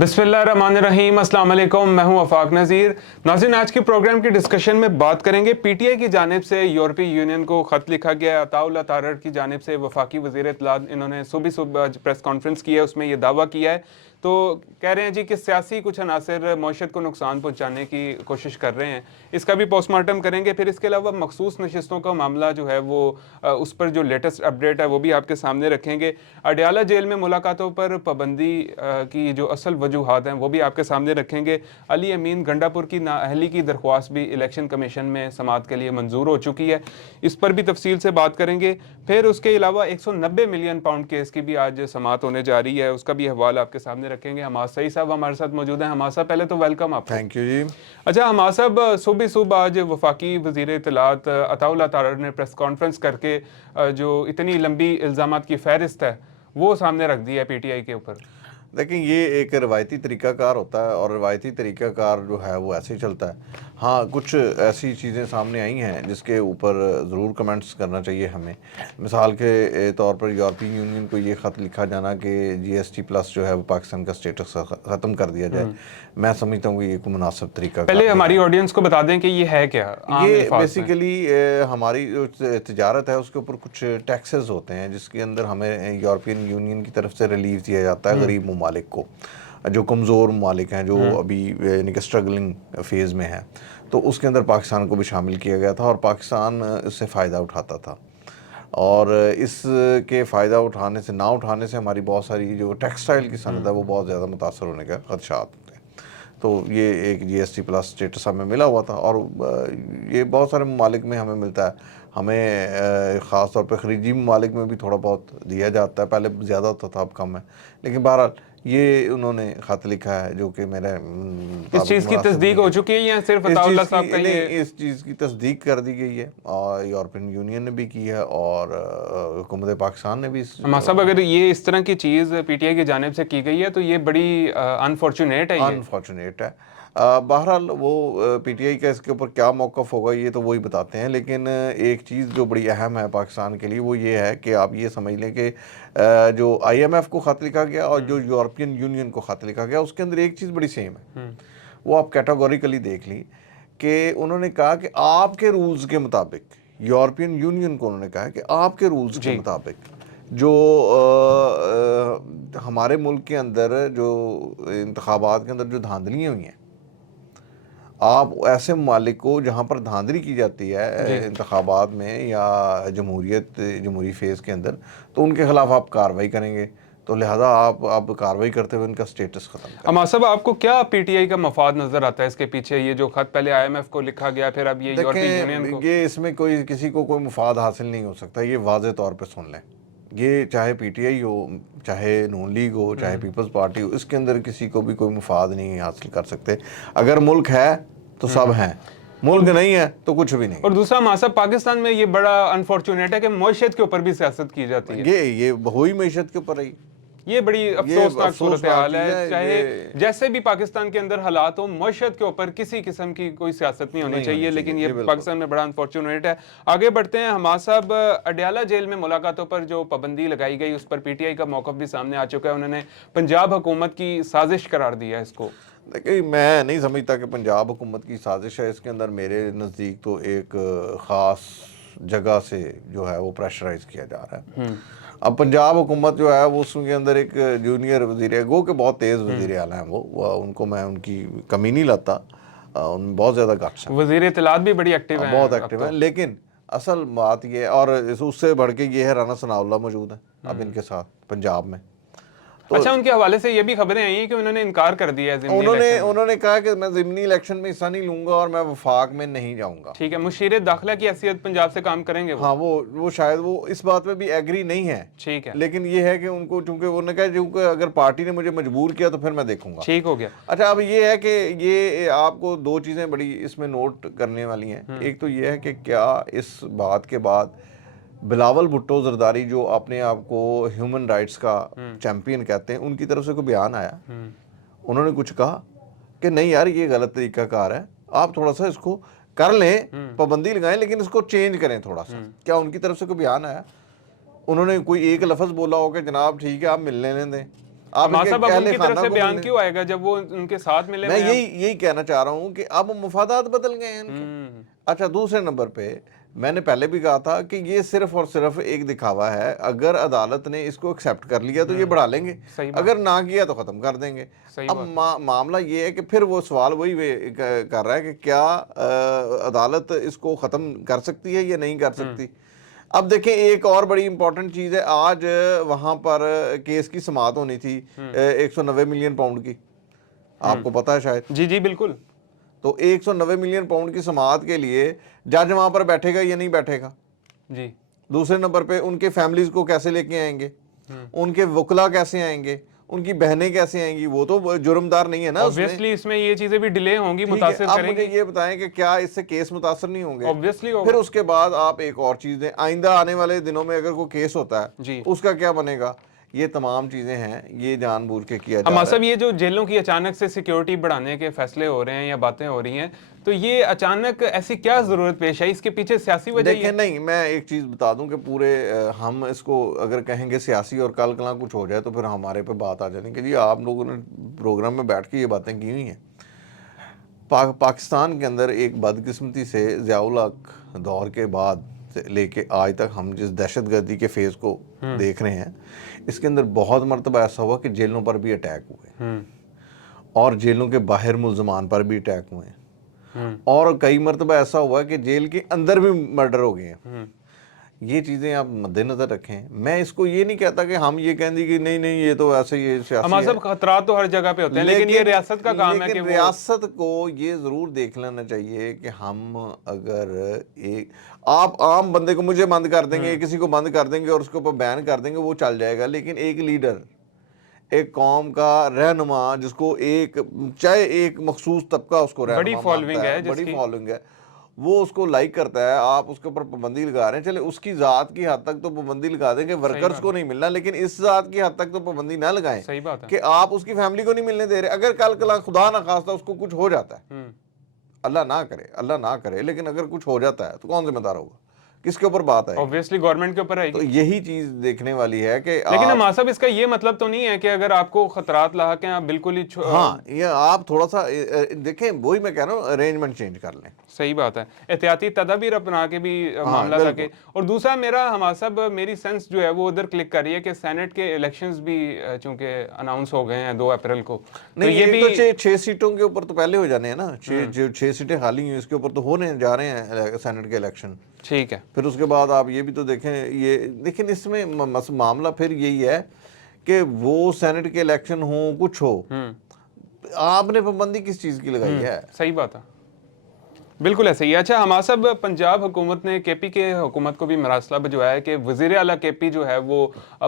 बिस्मिल्लाहिर्रहमानिर्रहीम, अस्सलाम वालेकुम। मैं हूं वफाक नज़ीर। नाज़रीन, आज के प्रोग्राम की डिस्कशन में बात करेंगे पीटीआई की जानिब से यूरोपीय यूनियन को ख़त लिखा गया है। अताउल्लाह तारड़ की जानिब से वफाकी वज़ीर इत्तलात इन्होंने सुबह आज प्रेस कॉन्फ्रेंस की है, उसमें ये दावा किया है। तो कह रहे हैं जी कि सियासी कुछ अनासर मईशत को नुकसान पहुंचाने की कोशिश कर रहे हैं। इसका भी पोस्टमार्टम करेंगे। फिर इसके अलावा मखसूस नशिस्तों का मामला जो है वो उस पर जो लेटेस्ट अपडेट है वो भी आपके सामने रखेंगे। अडयाला जेल में मुलाकातों पर पाबंदी की जो असल वजूहात हैं वो भी आपके सामने रखेंगे। अली अमीन गंडापुर की नाअहली की दरख्वास्त भी इलेक्शन कमीशन में समाअत के लिए मंजूर हो चुकी है, इस पर भी तफसील से बात करेंगे। फिर उसके अलावा 190 मिलियन पाउंड केस की भी आज समाअत होने जा रही है, उसका भी हवाला आपके सामने रखेंगे। हमाद सईद साहब हमारे साथ मौजूद हैं। हमाद साहब, पहले तो वेलकम आपको। थैंक यू जी। अच्छा हमाद साहब, सुबह आज वफाकी वज़ीर इत्तलात अताउल्लाह तारड़ ने प्रेस कॉन्फ्रेंस करके जो इतनी लंबी इल्ज़ामात की फहरिस्त है वो सामने रख दी है पीटीआई के ऊपर। लेकिन ये एक रवायती तरीक़ाकार होता है और रवायती तरीक़ाकार जो है वो ऐसे ही चलता है। हाँ, कुछ ऐसी चीज़ें सामने आई हैं जिसके ऊपर ज़रूर कमेंट्स करना चाहिए हमें। मिसाल के तौर पर यूरोपीय यूनियन को ये ख़त लिखा जाना कि जीएसटी प्लस जो है वो पाकिस्तान का स्टेटस ख़त्म कर दिया जाए, मैं समझता हूँ कि ये कोई मुनासिब तरीका। पहले हमारी ऑडियंस को बता दें कि ये है क्या। ये बेसिकली हमारी जो तिजारत है उसके ऊपर कुछ टैक्सेस होते हैं जिसके अंदर हमें यूरोपियन यूनियन की तरफ से रिलीफ दिया जाता है गरीब ममालिक को, जो कमज़ोर ममालिक हैं, जो अभी यानी कि स्ट्रगलिंग फेज़ में है। तो उसके अंदर पाकिस्तान को भी शामिल किया गया था और पाकिस्तान इससे फ़ायदा उठाता था। और इसके फ़ायदा उठाने से ना उठाने से हमारी बहुत सारी जो टेक्सटाइल की सनत है वो बहुत ज़्यादा मुतासर होने का खदशात होते हैं। तो ये एक जीएसटी प्लस स्टेटस हमें मिला हुआ था और ये बहुत सारे ममालिक में हमें मिलता है। हमें ख़ास तौर पे ख़लीजी ममालिक में भी थोड़ा बहुत दिया जाता है, पहले ज़्यादा होता था अब कम है। लेकिन बहरहाल ये उन्होंने ख़त लिखा है जो कि मेरे इस चीज़ की तस्दीक हो चुकी है या सिर्फ अताउल्लाह साहब का ये? इस चीज़ की तस्दीक कर दी गई है और यूरोपियन यूनियन ने भी की है और हुकूमत पाकिस्तान ने भी। साहब, अगर ये इस तरह की चीज़ पीटीआई की जानिब से की गई है तो ये बड़ी अनफॉर्चुनेट है। अनफॉर्चुनेट है। बहरहाल वो पीटीआई का इसके ऊपर क्या मौक़िफ़ होगा ये तो वही बताते हैं। लेकिन एक चीज़ जो बड़ी अहम है पाकिस्तान के लिए वो ये है कि आप ये समझ लें कि जो आईएमएफ को ख़त लिखा गया और जो यूरोपियन यूनियन को ख़त लिखा गया उसके अंदर एक चीज़ बड़ी सेम है। वो आप कैटेगोरिकली देख ली कि उन्होंने कहा कि आपके रूल्स के मुताबिक, यूरोपियन यूनियन को उन्होंने कहा कि आपके रूल्स के मुताबिक जो हमारे मुल्क के अंदर जो इंतखाबात के अंदर जो धांधलियाँ हुई हैं, आप ऐसे ममालिक को जहाँ पर धांधली की जाती है इंतखाबात में या जमहूरी फेज़ के अंदर, तो उनके ख़िलाफ़ आप कार्रवाई करेंगे। तो लिहाजा आप कार्रवाई करते हुए उनका स्टेटस ख़त्म करें। अमा साहब, आपको क्या पीटीआई का मफाद नज़र आता है इसके पीछे? ये जो ख़त पहले आईएमएफ को लिखा गया, फिर अब ये यूरोपीय यूनियन को। ये इसमें कोई किसी को कोई मुफाद हासिल नहीं हो सकता, ये वाज़े तौर पर सुन लें। ये चाहे पीटीआई हो, चाहे नून लीग हो, चाहे पीपल्स पार्टी हो, इसके अंदर किसी को भी कोई मुफाद नहीं हासिल कर सकते। अगर मुल्क है तो सब हैं, मुल्क नहीं है तो कुछ भी नहीं। और दूसरा मासाब, पाकिस्तान में ये बड़ा अनफॉर्चुनेट है कि मईशत के ऊपर भी सियासत की जाती है। ये हुई मईशत के ऊपर रही, ये बड़ी अफसोसनाक सूरत हाल है। चाहे जैसे भी पाकिस्तान के अंदर हालात हो, मईशत के ऊपर किसी किस्म की कोई सियासत नहीं होनी चाहिए, लेकिन ये पाकिस्तान में बड़ा अनफॉर्चुनेट है। आगे बढ़ते हैं। हमाद साहब, अडयाला जेल में मुलाकातों पर जो पाबंदी लगाई गई उस पर पीटीआई का मौक़िफ़ भी सामने आ चुका है। उन्होंने पंजाब हुकूमत की साजिश करार दिया है इसको। देखिए, मैं नहीं समझता कि पंजाब हुकूमत की साजिश है। इसके अंदर मेरे नज़दीक तो एक ख़ास जगह से जो है वो प्रेशराइज़ किया जा रहा है। अब पंजाब हुकूमत जो है वो उसके अंदर एक जूनियर वज़ीर है, गो के बहुत तेज़ वज़ीर आला हैं वो उनको मैं उनकी कमी नहीं लाता, उनमें बहुत ज़्यादा गट्स हैं। वज़ीर इत्तलात भी बड़ी एक्टिव है, बहुत एक्टिव है। लेकिन असल बात ये, और उससे बढ़ के ये है, राना सनाउल्लाह मौजूद है अब इनके साथ पंजाब में। तो अच्छा, उनके हवाले से ये भी खबरें आई हैं कि उन्होंने इनकार कर दिया है। उन्होंने कहा कि मैं ज़िमनी इलेक्शन में हिस्सा नहीं लूंगा और मैं वफाक में नहीं जाऊंगा। ठीक है, मुशीर दाखिला की हैसियत पंजाब से काम करेंगे वो। हाँ, वो शायद वो इस बात पे भी एग्री नहीं है। ठीक है, लेकिन ये है कि उनको, चूंकि उन्होंने कहा क्योंकि अगर पार्टी ने मुझे मजबूर किया तो फिर मैं देखूंगा। ठीक हो गया। अच्छा, अब ये है कि ये आपको दो चीज़ें बड़ी इसमें नोट करने वाली हैं। एक तो ये है कि क्या इस बात के बाद बिलावल भुट्टो जरदारी, जो अपने आप को ह्यूमन राइट्स का चैम्पियन कहते हैं, उनकी तरफ से कोई बयान आया, उन्होंने कुछ कहा कि नहीं यार ये गलत तरीकाकार है, आप थोड़ा सा इसको कर लें, पाबंदी लगाएं लेकिन इसको चेंज करें थोड़ा सा? क्या उनकी तरफ से कोई बयान आया? उन्होंने कोई एक लफ्ज़ बोला हो कि जनाब ठीक है आप मिलने दें? آپ हमाद साहब अब अहले उनकी तरफ खाना से को बयान मिलने- क्यों आएगा जब वो उनके साथ मिले मैं हुए हैं? यही कहना चाह रहा हूँ कि अब मफादात बदल गए हैं इनके। अच्छा, दूसरे नंबर पे मैंने पहले भी कहा था कि ये सिर्फ और सिर्फ एक दिखावा है। अगर अदालत ने इसको एक्सेप्ट कर लिया तो ये बढ़ा लेंगे, सही बात। अगर ना किया तो ख़त्म कर देंगे। सही अब बात मामला ये है कि फिर वो सवाल वही कर रहा है कि क्या अदालत इसको ख़त्म कर सकती है या नहीं कर सकती। अब देखें, एक और बड़ी इंपॉर्टेंट चीज़ है, आज वहाँ पर केस की समाअत होनी थी 190 मिलियन पाउंड की, आपको पता है शायद। जी जी बिल्कुल। तो 190 मिलियन पाउंड की समाअत के लिए जज वहाँ पर बैठेगा या नहीं बैठेगा। जी दूसरे नंबर पे उनके फैमिलीज को कैसे लेके आएंगे, उनके वकला कैसे आएंगे, उनकी बहनें कैसे आएंगी, वो तो जुर्मदार नहीं है ना उसमें। ऑब्वियसली इसमें ये चीजें भी डिले होंगी, ठीक है, मुतासिर आप मुझे करेंगी। ये बताएं कि क्या इससे केस मुतासर नहीं होंगे। ऑब्वियसली होगा। फिर उसके बाद आप एक और चीज़ दें, आइंदा आने वाले दिनों में अगर कोई केस होता है जी। उसका क्या बनेगा। ये तमाम चीज़ें हैं, ये जानबूझ के किया जा हमाद रहा साहब है। ये जो जेलों की अचानक से सिक्योरिटी बढ़ाने के फैसले हो रहे हैं या बातें हो रही हैं, तो ये अचानक ऐसी क्या जरूरत पेश आई? इसके पीछे सियासी वजह ही देखें, है? नहीं, मैं एक चीज़ बता दूं कि पूरे हम इसको अगर कहेंगे सियासी और कल कला कुछ हो जाए तो फिर हमारे पे बात आ जानी कि जी आप लोगों ने प्रोग्राम में बैठ के ये बातें की हुई हैं। पाकिस्तान के अंदर एक बदकिस्मती से ज़ियाउल हक दौर के बाद से लेके आज तक हम जिस दहशतगर्दी के फेज़ को देख रहे हैं, इसके अंदर बहुत मरतबा ऐसा हुआ कि जेलों पर भी अटैक हुए और जेलों के बाहर मुल्ज़मान पर भी अटैक हुए हैं और कई मरतबा ऐसा हुआ कि जेल के अंदर भी मर्डर हो गए हैं। ये चीज़ें आप मद्देनज़र रखें। मैं इसको ये नहीं कहता कि हम ये कहें कि नहीं नहीं ये तो ऐसे ही सियासी हमाद है। साहब खतरात तो हर जगह पे होते हैं, लेकिन ये रियासत का काम है कि लेकिन वो रियासत को ये ज़रूर देख लेना चाहिए कि हम अगर एक आप आम बंदे को मुझे बंद कर देंगे, किसी को बंद कर देंगे और उसके ऊपर बैन कर देंगे, वो चल जाएगा। लेकिन एक लीडर, एक कौम का रहनुमा, जिसको एक चाहे एक मखसूस तबका उसको बड़ी रहनुमा फॉलोइंग मानता है बड़ी जिसकी। फॉलोइंग है, वो उसको लाइक करता है, आप उसके ऊपर पाबंदी लगा रहे हैं। चले उसकी ज़ात की हद तक तो पाबंदी लगा देंगे, वर्कर्स को नहीं मिलना, लेकिन इस ज़ात की हद तक तो पाबंदी ना लगाएं सही बात है। कि आप उसकी फैमिली को नहीं मिलने दे रहे। अगर कल कला खुदा ना खास्ता उसको कुछ हो जाता है, अल्लाह ना करे, लेकिन अगर कुछ हो जाता है तो कौन जिम्मेदार होगा, किसके ऊपर बात है। ऑब्वियसली गवर्नमेंट के ऊपर तो आएगी। यही चीज़ देखने वाली है कि लेकिन हमाद साहब इसका ये मतलब तो नहीं है कि अगर आपको खतरात लाक हैं आप बिल्कुल ही हाँ, ये आप थोड़ा सा देखें, वही मैं कह रहा हूँ, अरेंजमेंट चेंज कर लें। सही बात है, एहतियाती तदाबीर अपना के भी मामला था कि। और दूसरा मेरा हमाद साहब मेरी सेंस जो है वो उधर क्लिक कर रही है कि सेनेट के इलेक्शंस भी चूंकि अनाउंस हो गए हैं 2 अप्रैल को, तो नहीं, ये भी तो 6 सीटों के ऊपर तो पहले हो जाने हैं ना, 6 सीटें खाली हैं, इसके ऊपर तो होने जा रहे हैं सेनेट के इलेक्शन। ठीक है। फिर उसके बाद आप ये भी तो देखें, ये लेकिन इसमें मामला फिर यही है कि वो सेनेट के इलेक्शन हो कुछ हो, आपने पाबंदी किस चीज़ की लगाई है। सही बात है, बिल्कुल ऐसे ही। अच्छा हमाद साहब, पंजाब हुकूमत ने केपी के हुकूमत को भी मरासला भिजवाया है कि वज़ीर आला केपी जो है वो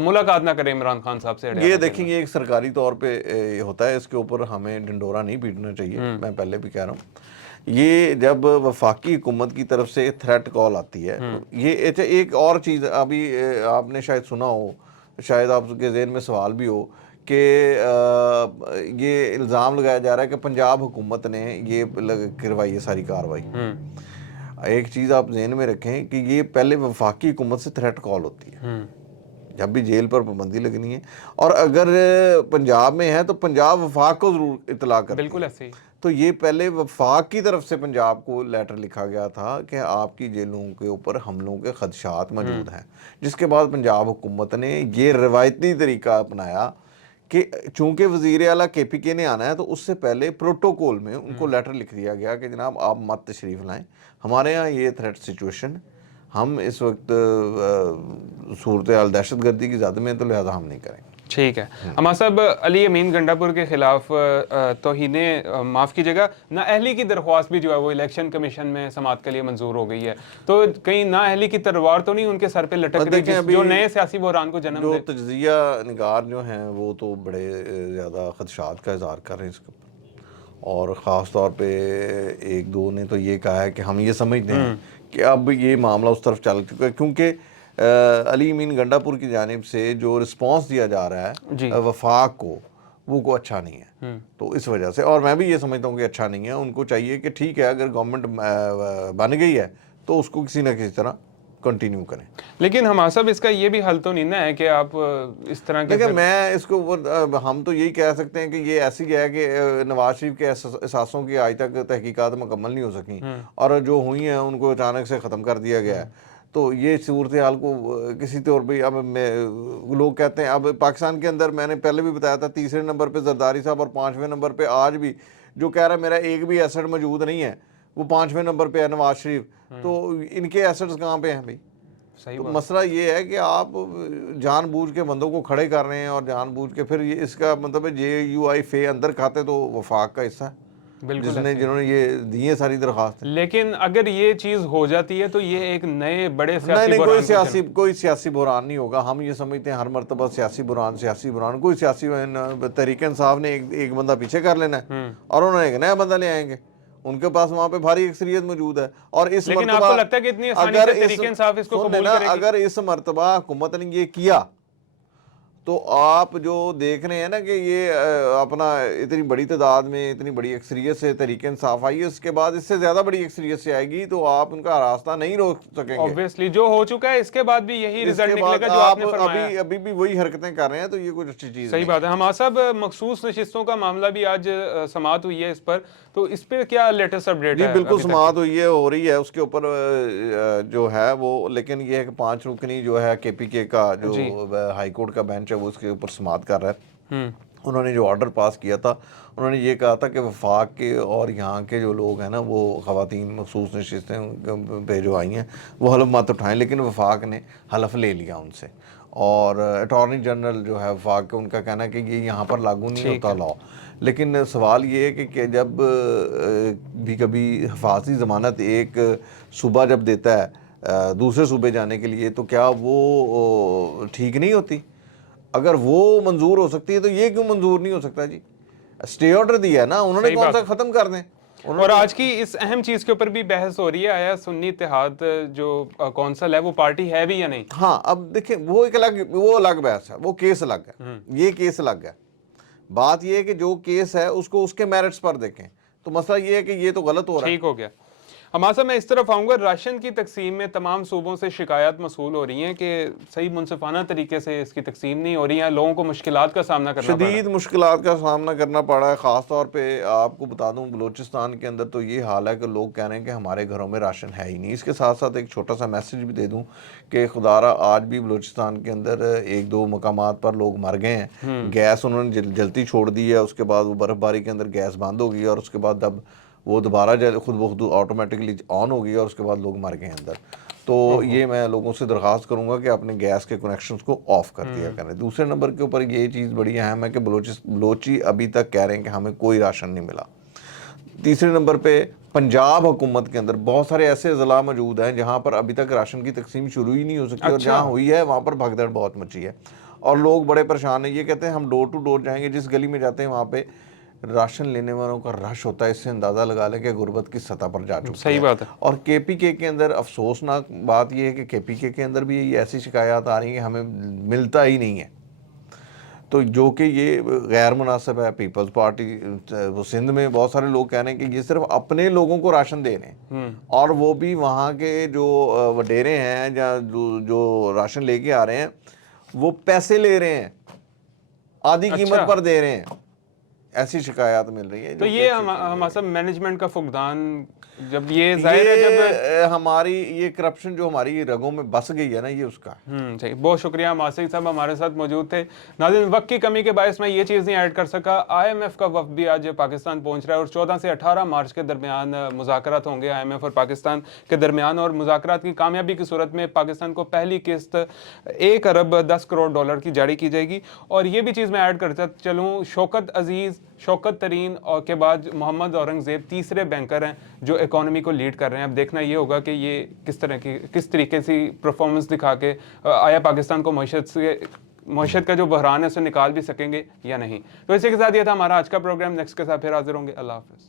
मुलाकात ना करे इमरान खान साहब से। ये देखेंगे, एक सरकारी तौर पे होता है, इसके ऊपर हमें ढिंडोरा नहीं पीटना चाहिए। मैं पहले भी कह रहा हूँ, ये जब वफाकी हुकूमत की तरफ से थ्रेट कॉल आती है, ये एक और चीज़ अभी आपने शायद सुना हो, शायद आपके ज़हन में सवाल भी हो कि ये इल्ज़ाम लगाया जा रहा है कि पंजाब हुकूमत ने ये करवाई है सारी कार्रवाई। एक चीज़ आप ज़हन में रखें कि ये पहले वफाकी हुकूमत से थ्रेट कॉल होती है जब भी जेल पर पाबंदी लगनी है, और अगर पंजाब में है तो पंजाब वफाक को ज़रूर इतला करती है। बिल्कुल ऐसे ही। तो ये पहले वफाक की तरफ से पंजाब को लेटर लिखा गया था कि आपकी जेलों के ऊपर हमलों के खदशात मौजूद हैं, जिसके बाद पंजाब हुकूमत ने ये रवायती तरीका अपनाया कि चूंकि वज़ीर आला KPK ने आना है तो उससे पहले प्रोटोकॉल में उनको लेटर लिख दिया गया कि जनाब आप मत तशरीफ़ लाएं, हमारे यहाँ ये थ्रेट सिचुएशन, हम इस वक्त सूरत हाल दहशतगर्दी की ज़्यादा में, तो लिहाजा हम नहीं करेंगे। ठीक है। हमाद साहब, अली अमीन गंडापुर के खिलाफ तौहीने माफ़ कीजिएगा नाअहली की दरख्वास्त भी जो है वो इलेक्शन कमीशन में समाअत के लिए मंजूर हो गई है, तो कहीं नाअहली की तलवार तो नहीं उनके सर पे लटक रही जो नए सियासी बहरान को जन्म जो दे? तज्ज़िया निगार जो हैं वो तो बड़े ज़्यादा खदशात का इज़हार कर रहे हैं इसके ऊपर, और ख़ास तौर पे एक दो ने तो ये कहा है कि हम ये समझते हैं कि अब ये मामला उस तरफ चल चुका है, क्योंकि अली अमीन गंडापुर की जानिब से जो रिस्पांस दिया जा रहा है वफाक को, वो को अच्छा नहीं है। तो इस वजह से, और मैं भी ये समझता हूँ कि अच्छा नहीं है, उनको चाहिए कि ठीक है अगर गवर्नमेंट बन गई है तो उसको किसी न किसी तरह कंटिन्यू करें। लेकिन हमारा साहब इसका ये भी हल तो नहीं ना है कि आप इस तरह के देखिए मैं इसको हम तो यही कह सकते हैं कि ये ऐसी है कि नवाज शरीफ के एहसासों की आज तक तहकीकात मुकम्मल नहीं हो सकी और जो हुई हैं उनको अचानक से ख़त्म कर दिया गया है। तो ये सूरत हाल को किसी तौर पे अब लोग कहते हैं, अब पाकिस्तान के अंदर मैंने पहले भी बताया था, तीसरे नंबर पे जरदारी साहब और 5वें नंबर पे आज भी जो कह रहा है मेरा एक भी एसेट मौजूद नहीं है, वो 5वें नंबर पे है नवाज शरीफ। तो इनके एसेट्स कहाँ पे हैं भाई? सही तो बात। मसला ये है कि आप जानबूझ के बंदों को खड़े कर रहे हैं और जानबूझ के फिर ये इसका मतलब है JUI फे अंदर खाते तो वफाक का हिस्सा है बिल्कुल जिन्होंने ये दी है सारी दरखास्त। लेकिन अगर ये चीज हो जाती है तो ये एक नए बड़े नहीं सियासी नहीं, बुहरान कोई सियासी बुरान नहीं होगा। हम ये समझते हैं हर मरतबा सियासी बुरान कोई सियासी तहरीक इंसाफ ने एक बंदा पीछे कर लेना है और उन्होंने एक नया बंदा ले आएंगे, उनके पास वहां पे भारी अक्सरियत मौजूद है। और इस लेकिन मरतबा आपको लगता है कि इतनी आसानी से तहरीक इंसाफ इसको कबूल करेगी? अगर इस मरतबा हुकूमत ने ये किया तो आप जो देख रहे हैं ना कि ये अपना इतनी बड़ी तादाद में इतनी बड़ी अक्सरियत से तहरीक इंसाफ आई है, उसके बाद इससे ज़्यादा बड़ी अक्सरियत से आएगी तो आप उनका रास्ता नहीं रोक सकेंगे। ऑब्वियसली जो हो चुका है इसके बाद भी यही रिजल्ट इसके बाद निकलेगा जो आप आपने फरमाया। अभी भी वही हरकतें कर रहे हैं, तो ये कुछ अच्छी चीज़ सही बात है। हमारा साहब मखसूस नशिस्तों का मामला भी आज समाअत हुई है इस पर, तो इस पर क्या लेटेस्ट अपडेट जी है? बिल्कुल समाअत हुई है, हो रही है उसके ऊपर जो है वो, लेकिन ये है कि 5 रुकनी जो है KPK का जो हाई कोर्ट का बेंच है वो उसके ऊपर समाअत कर रहा है। उन्होंने जो ऑर्डर पास किया था, उन्होंने ये कहा था कि वफाक के और यहाँ के जो लोग हैं ना वो ख़वातीन मखसूस नशिस्तें पे जो आई हैं वो हलफ मत उठाएं, लेकिन वफाक ने हलफ ले लिया उनसे। और अटॉर्नी जनरल जो है वफाक के, उनका कहना है कि ये यहाँ पर लागू नहीं होता लॉ। लेकिन सवाल ये है कि जब भी कभी हिफाजती ज़मानत एक सूबा जब देता है दूसरे सूबे जाने के लिए, तो क्या वो ठीक नहीं होती? अगर वो मंजूर हो सकती है तो ये क्यों मंजूर नहीं हो सकता जी? स्टे ऑर्डर दिया है ना उन्होंने, कौन सा ख़त्म कर दें? और आज की इस अहम चीज के ऊपर भी बहस हो रही है, आया सुन्नी इत्तेहाद जो कौंसल है वो पार्टी है भी या नहीं? हाँ, अब देखें वो एक अलग बहस है, वो केस अलग है, ये केस अलग है। बात ये है कि जो केस है उसको उसके मेरिट्स पर देखें। तो मसला ये है कि ये तो गलत हो रहा है। ठीक हो गया। हमारा साहब मैं इस तरफ आऊँगा, राशन की तकसीम में तमाम सूबों से शिकायत मसूल हो रही हैं कि सही मुनसिफाना तरीके से इसकी तकसीम नहीं हो रही है, लोगों को मुश्किलात का सामना करना पड़ रहा है। शदीद मुश्किलात का सामना करना पड़ा है। ख़ास तौर पे आपको बता दूं बलूचिस्तान के अंदर तो ये हाल है कि लोग कह रहे हैं कि हमारे घरों में राशन है ही नहीं। इसके साथ साथ एक छोटा सा मैसेज भी दे दूं कि खुदारा आज भी बलूचिस्तान के अंदर 1-2 मकामात पर लोग मर गए हैं। गैस उन्होंने जलती छोड़ दी है, उसके बाद वो बर्फ़बारी के अंदर गैस बंद हो गई और उसके बाद अब वो दोबारा खुद ब खुद ऑटोमेटिकली ऑन हो गई और उसके बाद लोग मर गए अंदर। तो ये मैं लोगों से दरख्वास्त करूंगा कि अपने गैस के कनेक्शंस को ऑफ कर दिया करें। दूसरे नंबर के ऊपर ये चीज़ बड़ी अहम है कि बलोची अभी तक कह रहे हैं कि हमें कोई राशन नहीं मिला। तीसरे नंबर पे पंजाब हुकूमत के अंदर बहुत सारे ऐसे ज़िला मौजूद हैं जहाँ पर अभी तक राशन की तकसीम शुरू ही नहीं हो सकी। और जहाँ हुई है वहाँ पर भगदड़ बहुत मची है और लोग बड़े परेशान हैं। ये कहते हैं हम डोर टू डोर जाएंगे, जिस गली में जाते हैं वहाँ पे राशन लेने वालों का रश होता है। इससे अंदाज़ा लगा लें कि गुर्बत की सतह पर जा चुकी है। सही बात है। और KPK के अंदर अफसोसनाक बात यह है कि KPK के अंदर भी ऐसी शिकायत आ रही है कि हमें मिलता ही नहीं है। तो जो कि ये गैर मुनासिब है। पीपल्स पार्टी वो सिंध में बहुत सारे लोग कह रहे हैं कि ये सिर्फ अपने लोगों को राशन दे रहे हैं और वो भी वहाँ के जो वडेरे हैं या जो राशन लेके आ रहे हैं वो पैसे ले रहे हैं, आधी कीमत पर दे रहे हैं। ऐसी शिकायत मिल रही है। तो ये हमारा सब मैनेजमेंट का फुकदान, जब ये जाहिर है जब हमारी ये करप्शन जो हमारी रगों में बस गई है ना, ये उसका सही। बहुत शुक्रिया मासिक साहब हमारे साथ मौजूद थे। नाज़रीन वक्त की कमी के बायस मैं ये चीज़ नहीं ऐड कर सका, IMF का वफ्द भी आज पाकिस्तान पहुंच रहा है और 14 से 18 मार्च के दरमियान मुज़ाकरात होंगे IMF और पाकिस्तान के दरमियान। और मुज़ाकरात की कामयाबी की सूरत में पाकिस्तान को पहली किस्त 1 अरब 10 करोड़ डॉलर की जारी की जाएगी। और ये भी चीज़ मैं ऐड करता चलूँ, शौकत अजीज़, शौकत तरीन और के बाद मोहम्मद औरंगज़ेब तीसरे बैंकर हैं जो इकोनॉमी को लीड कर रहे हैं। अब देखना ये होगा कि ये किस तरीके से परफॉर्मेंस दिखा के आया पाकिस्तान को मईशत का जो बहरान है उसे निकाल भी सकेंगे या नहीं। तो इसी के साथ ये था हमारा आज का प्रोग्राम। नेक्स्ट के साथ फिर हाजिर होंगे। अल्लाह हाफ़िज़।